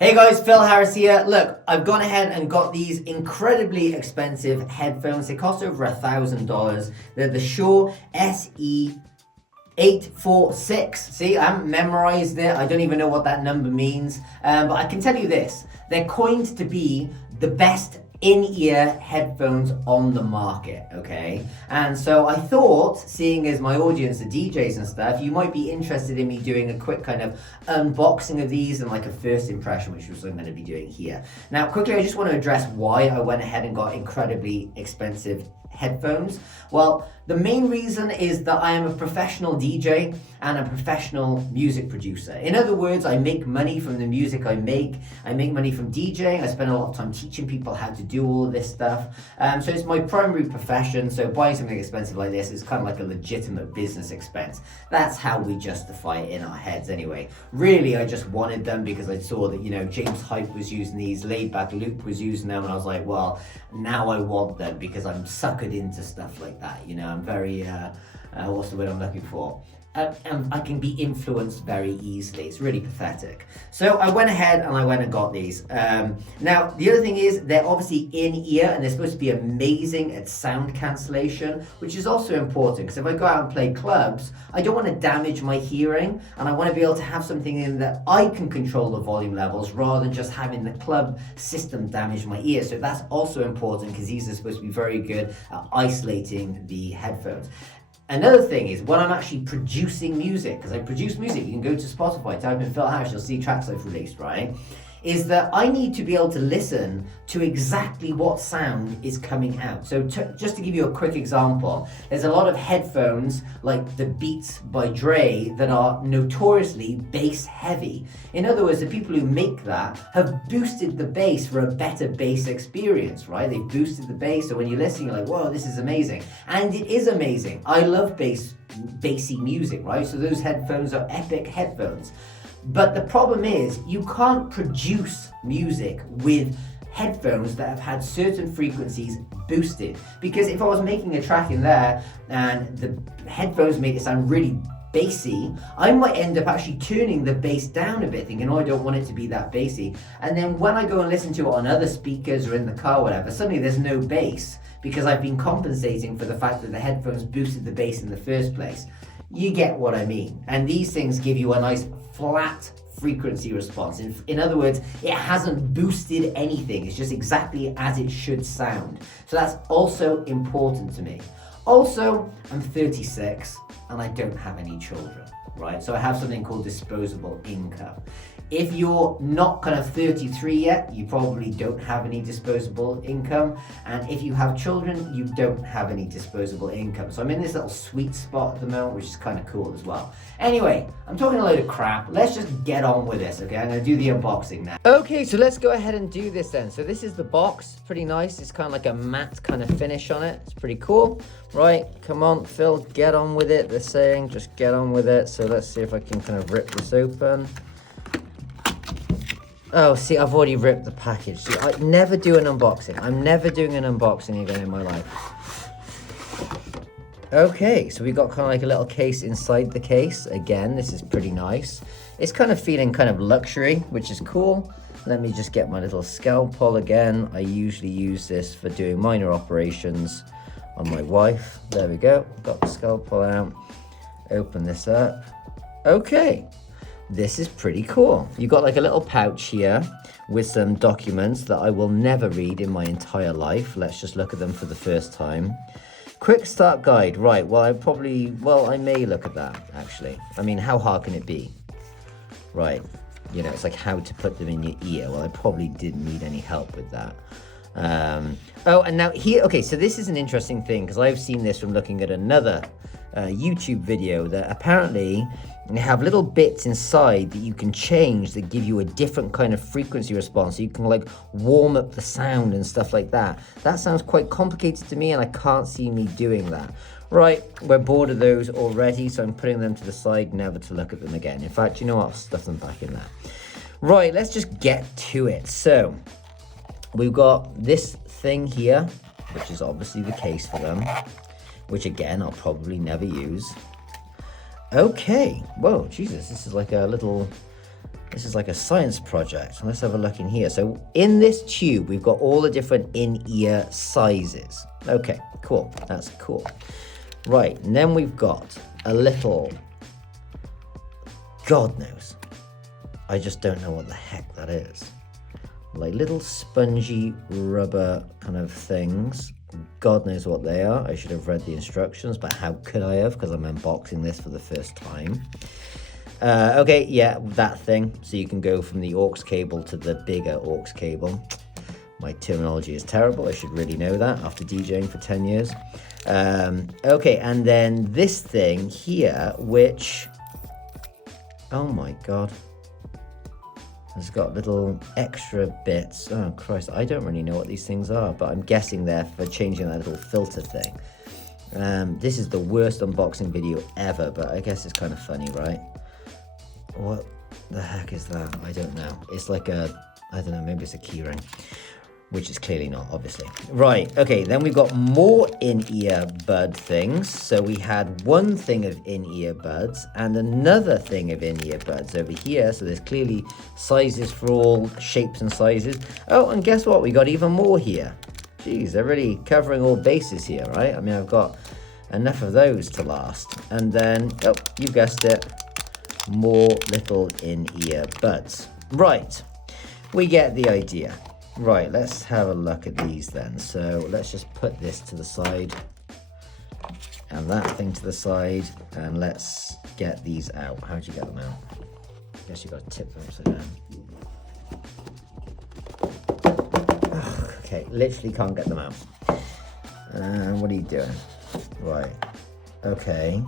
Hey guys, Phil Harris here. Look, I've gone ahead and got these incredibly expensive headphones. They cost over $1,000. They're the Shure Se846. See, I haven't memorized it. I don't even know what that number means. But I can tell you this. They're coined to be the best in-ear headphones on the market, okay? And so I thought, seeing as my audience, the DJs and stuff, you might be interested in me doing a quick kind of unboxing of these and like a first impression, which is what I'm going to be doing here. Now, quickly, I just want to address why I went ahead and got incredibly expensive headphones. Well, the main reason is that I am a professional DJ and a professional music producer. In other words, I make money from the music I make. I make money from DJing. I spend a lot of time teaching people how to do all of this stuff. So it's my primary profession. So buying something expensive like this is kind of like a legitimate business expense. That's how we justify it in our heads anyway. Really, I just wanted them because I saw that, James Hype was using these, Laidback Luke was using them, and I was like, well, now I want them because I'm suckered into stuff like that. I'm very, what's the word I'm looking for? I can be influenced very easily. It's really pathetic. So I went ahead and I went and got these. Now, the other thing is they're obviously in-ear and they're supposed to be amazing at sound cancellation, which is also important because if I go out and play clubs, I don't want to damage my hearing and I want to be able to have something in that I can control the volume levels rather than just having the club system damage my ear. So that's also important because these are supposed to be very good at isolating the headphones. Another thing is when I'm actually producing music, because I produce music, you can go to Spotify, type in Phil Harris, you'll see tracks I've released, right? Is that I need to be able to listen to exactly what sound is coming out. So just to give you a quick example, there's a lot of headphones like the Beats by Dre that are notoriously bass heavy. In other words, the people who make that have boosted the bass for a better bass experience, right? They've boosted the bass, so when you listen, you're like, whoa, this is amazing. And it is amazing. I love bassy music, right? So those headphones are epic headphones. But the problem is you can't produce music with headphones that have had certain frequencies boosted. Because if I was making a track in there and the headphones made it sound really bassy, I might end up actually turning the bass down a bit, thinking, oh, I don't want it to be that bassy. And then when I go and listen to it on other speakers or in the car or whatever, suddenly there's no bass because I've been compensating for the fact that the headphones boosted the bass in the first place. You get what I mean. And these things give you a nice flat frequency response. In other words, it hasn't boosted anything. It's just exactly as it should sound. So that's also important to me. Also, I'm 36 and I don't have any children, right? So I have something called disposable income. If you're not kind of 33 yet, you probably don't have any disposable income. And if you have children, you don't have any disposable income. So I'm in this little sweet spot at the moment, which is kind of cool as well. Anyway, I'm talking a load of crap. Let's just get on with this, okay? I'm gonna do the unboxing now. Okay, so let's go ahead and do this then. So this is the box, pretty nice. It's kind of like a matte kind of finish on it. It's pretty cool. Right, come on, Phil, get on with it. They're saying, just get on with it. So let's see if I can kind of rip this open. Oh, see, I've already ripped the package. See, I never do an unboxing. I'm never doing an unboxing again in my life. Okay, so we got kind of like a little case inside the case. Again, this is pretty nice. It's kind of feeling kind of luxury, which is cool. Let me just get my little scalpel again. I usually use this for doing minor operations on my wife. There we go. Got the scalpel out. Open this up. Okay. This is pretty cool. You got like a little pouch here with some documents that I will never read in my entire life. Let's just look at them for the first time. Quick start guide. Right, well, I may look at that, actually. I mean, how hard can it be? Right, it's like how to put them in your ear. Well, I probably didn't need any help with that. Oh, and now here, okay, so this is an interesting thing because I've seen this from looking at another YouTube video that apparently they have little bits inside that you can change that give you a different kind of frequency response. So you can like warm up the sound and stuff like that. That sounds quite complicated to me and I can't see me doing that. Right, we're bored of those already, so I'm putting them to the side, never to look at them again. In fact, you know what, I'll stuff them back in there. Right, let's just get to it. So we've got this thing here, which is obviously the case for them, which again, I'll probably never use. Okay, whoa, Jesus, this is like a little This is like a science project. Let's have a look in here. So in this tube, we've got all the different in-ear sizes. Okay, cool. That's cool. Right, and then we've got a little, God knows, I just don't know what the heck that is. Like little spongy rubber kind of things. God knows what they are. I should have read the instructions, but how could I have? Because I'm unboxing this for the first time. Okay, yeah, that thing. So you can go from the aux cable to the bigger aux cable. My terminology is terrible. I should really know that after DJing for 10 years. Okay, and then this thing here, which, oh my God, has got little extra bits. Oh Christ, I don't really know what these things are, but I'm guessing they're for changing that little filter thing. This is the worst unboxing video ever, but I guess it's kind of funny, right? What the heck is that? I don't know. It's like a, I don't know, maybe it's a key ring, which is clearly not, obviously. Right, okay, then we've got more in-ear bud things. So we had one thing of in-ear buds and another thing of in-ear buds over here. So there's clearly sizes for all shapes and sizes. Oh, and guess what? We got even more here. Geez, they're really covering all bases here, right? I mean, I've got enough of those to last. And then, oh, you guessed it, more little in-ear buds. Right, we get the idea. Right, let's have a look at these then. So let's just put this to the side and that thing to the side, and let's get these out. How do you get them out? I guess you've got to tip them upside down. Ugh, okay, literally can't get them out. What are you doing? Right, okay.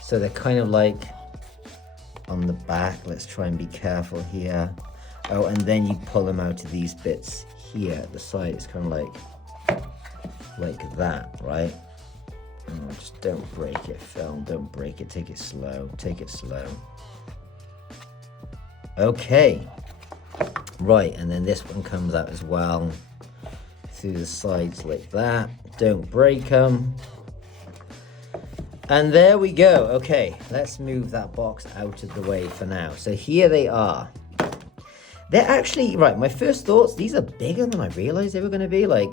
So they're kind of like on the back. Let's try and be careful here. Oh, and then you pull them out of these bits here at the side. It's kind of like that, right? Oh, just don't break it, Phil. Don't break it. Take it slow. Take it slow. Okay. Right, and then this one comes out as well through the sides like that. Don't break them. And there we go. Okay, let's move that box out of the way for now. So here they are. They're actually, right, my first thoughts, these are bigger than I realized they were going to be. Like,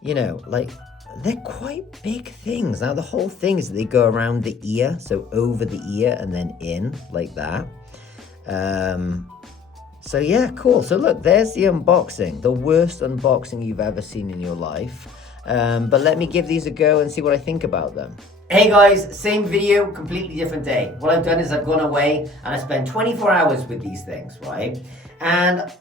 you know, like, they're quite big things. Now, the whole thing is that they go around the ear, so over the ear and then in, like that. So, yeah, cool. So, look, there's the unboxing. The worst unboxing you've ever seen in your life. But let me give these a go and see what I think about them. Hey guys, same video, completely different day. What I've done is I've gone away and I spent 24 hours with these things, right? And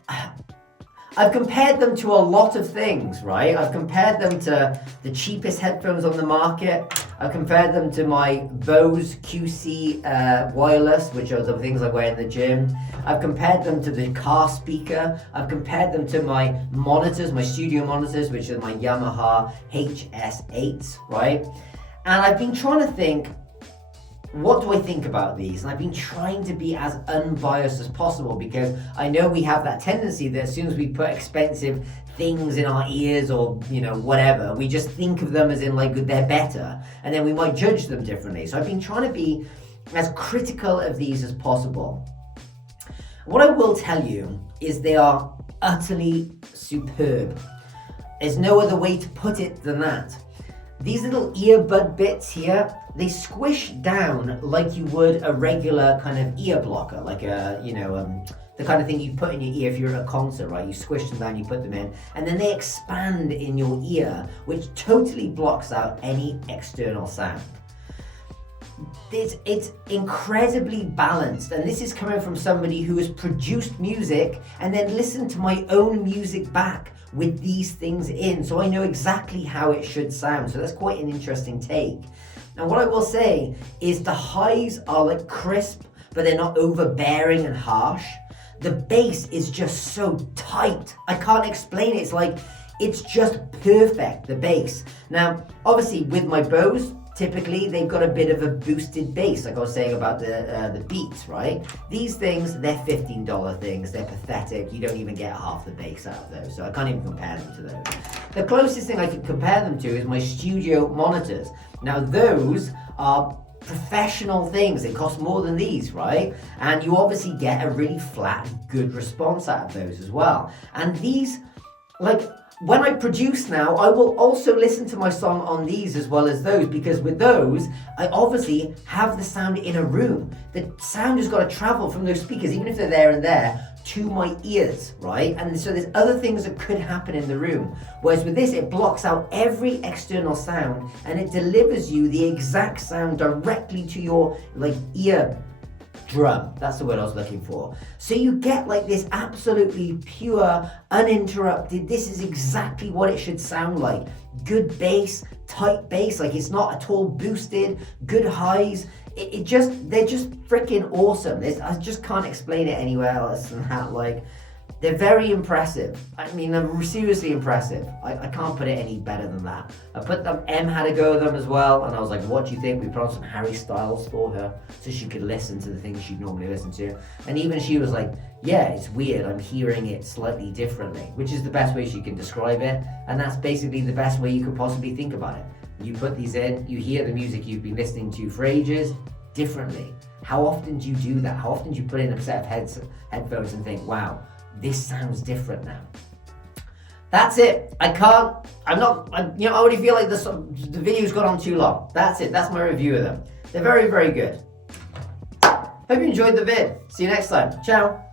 I've compared them to a lot of things, right? I've compared them to the cheapest headphones on the market. I've compared them to my Bose QC wireless, which are the things I wear in the gym. I've compared them to the car speaker. I've compared them to my monitors, my studio monitors, which are my Yamaha HS8s, right? And I've been trying to think, what do I think about these? And I've been trying to be as unbiased as possible, because I know we have that tendency that as soon as we put expensive things in our ears or, you know, whatever, we just think of them as in like they're better, and then we might judge them differently. So I've been trying to be as critical of these as possible. What I will tell you is they are utterly superb. There's no other way to put it than that. These little earbud bits here, they squish down like you would a regular kind of ear blocker, like a, you know, the kind of thing you put in your ear if you're at a concert, right? You squish them down, you put them in, and then they expand in your ear, which totally blocks out any external sound. It's incredibly balanced, and this is coming from somebody who has produced music and then listened to my own music back with these things in, so I know exactly how it should sound. So that's quite an interesting take. Now, what I will say is the highs are like crisp, but they're not overbearing and harsh. The bass is just so tight. I can't explain it. It's like, it's just perfect, the bass. Now, obviously with my Bose, typically they've got a bit of a boosted bass, like I was saying about the Beats, right? These things, they're $15 things, they're pathetic, you don't even get half the bass out of those, so I can't even compare them to those. The closest thing I could compare them to is my studio monitors. Now those are professional things. They cost more than these, right? And you obviously get a really flat, good response out of those as well. And these, like, when I produce now, I will also listen to my song on these as well as those, because with those, I obviously have the sound in a room. The sound has got to travel from those speakers, even if they're there and there, to my ears, right? And so there's other things that could happen in the room. Whereas with this, it blocks out every external sound and it delivers you the exact sound directly to your like ear drum. That's the word I was looking for. So you get like this absolutely pure, uninterrupted, this is exactly what it should sound like. Good bass, tight bass, like it's not at all boosted, good highs. They're just freaking awesome. I just can't explain it anywhere else than that. Like, they're very impressive. I mean, they're seriously impressive. I can't put it any better than that. I put them, Em had a go at them as well, and I was like, what do you think? We put on some Harry Styles for her, so she could listen to the things she'd normally listen to. And even she was like, yeah, it's weird, I'm hearing it slightly differently, which is the best way she can describe it, and that's basically the best way you could possibly think about it. You put these in, you hear the music you've been listening to for ages differently. How often do you do that? How often do you put in a set of headphones and think, wow, this sounds different now? That's it. I already feel like the video's gone on too long. That's it. That's my review of them. They're very, very good. Hope you enjoyed the vid. See you next time. Ciao.